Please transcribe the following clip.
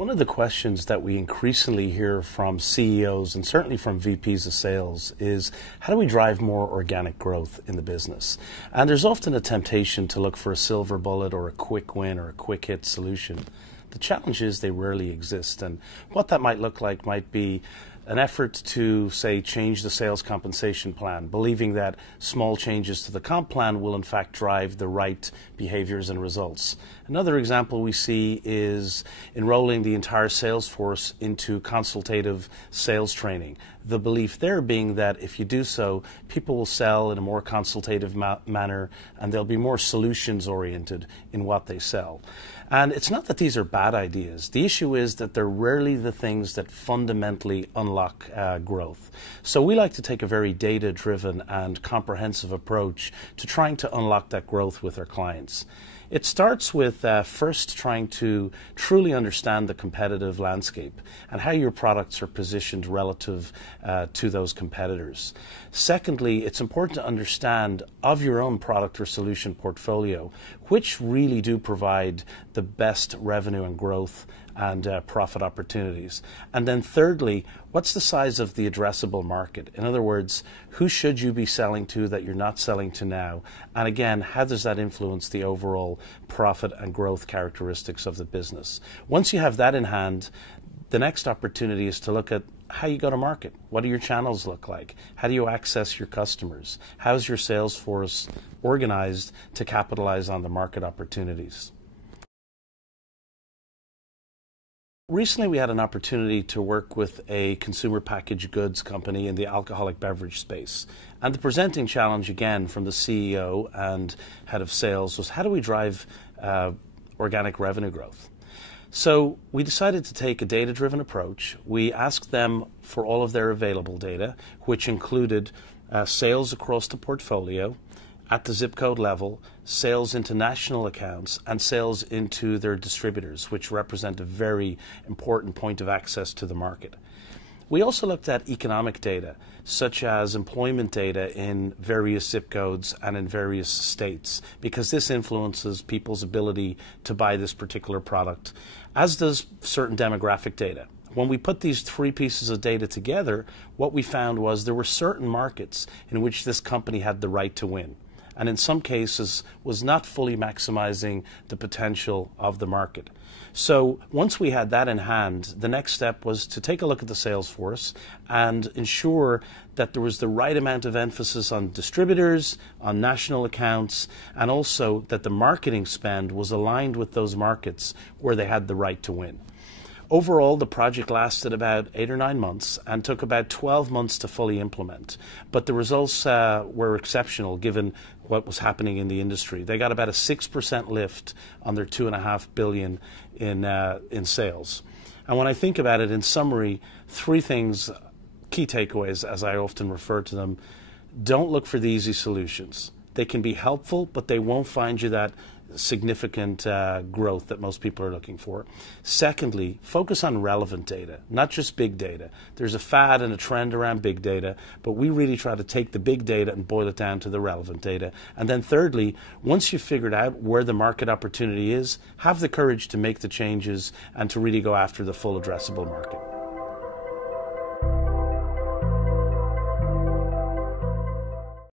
One of the questions that we increasingly hear from CEOs and certainly from VPs of sales is, how do we drive more organic growth in the business? And there's often a temptation to look for a silver bullet or a quick win or a quick hit solution. The challenge is they rarely exist, and what that might look like might be an effort to, say, change the sales compensation plan, believing that small changes to the comp plan will in fact drive the right behaviors and results. Another example we see is enrolling the entire sales force into consultative sales training. The belief there being that if you do so, people will sell in a more consultative manner and they'll be more solutions oriented in what they sell. And it's not that these are bad ideas. The issue is that they're rarely the things that fundamentally unlock growth. So we like to take a very data-driven and comprehensive approach to trying to unlock that growth with our clients. It starts with first trying to truly understand the competitive landscape and how your products are positioned relative to those competitors. Secondly, it's important to understand of your own product or solution portfolio which really do provide the best revenue and growth and profit opportunities. And then thirdly, what's the size of the addressable market? In other words, who should you be selling to that you're not selling to now? And again, how does that influence the overall profit and growth characteristics of the business? Once you have that in hand, the next opportunity is to look at how you go to market. What do your channels look like? How do you access your customers? How's your sales force organized to capitalize on the market opportunities? Recently, we had an opportunity to work with a consumer packaged goods company in the alcoholic beverage space. And the presenting challenge, again, from the CEO and head of sales was, how do we drive organic revenue growth? So we decided to take a data-driven approach. We asked them for all of their available data, which included sales across the portfolio, at the zip code level, sales into national accounts, and sales into their distributors, which represent a very important point of access to the market. We also looked at economic data, such as employment data in various zip codes and in various states, because this influences people's ability to buy this particular product, as does certain demographic data. When we put these three pieces of data together, what we found was there were certain markets in which this company had the right to win, and in some cases was not fully maximizing the potential of the market. So once we had that in hand, the next step was to take a look at the sales force and ensure that there was the right amount of emphasis on distributors, on national accounts, and also that the marketing spend was aligned with those markets where they had the right to win. Overall, the project lasted about 8 or 9 months and took about 12 months to fully implement. But the results were exceptional given what was happening in the industry. They got about a 6% lift on their $2.5 billion in sales. And when I think about it, in summary, 3 things, key takeaways as I often refer to them. Don't look for the easy solutions. They can be helpful, but they won't find you that significant growth that most people are looking for. Secondly, focus on relevant data, not just big data. There's a fad and a trend around big data, but we really try to take the big data and boil it down to the relevant data. And then thirdly, once you've figured out where the market opportunity is, have the courage to make the changes and to really go after the full addressable market.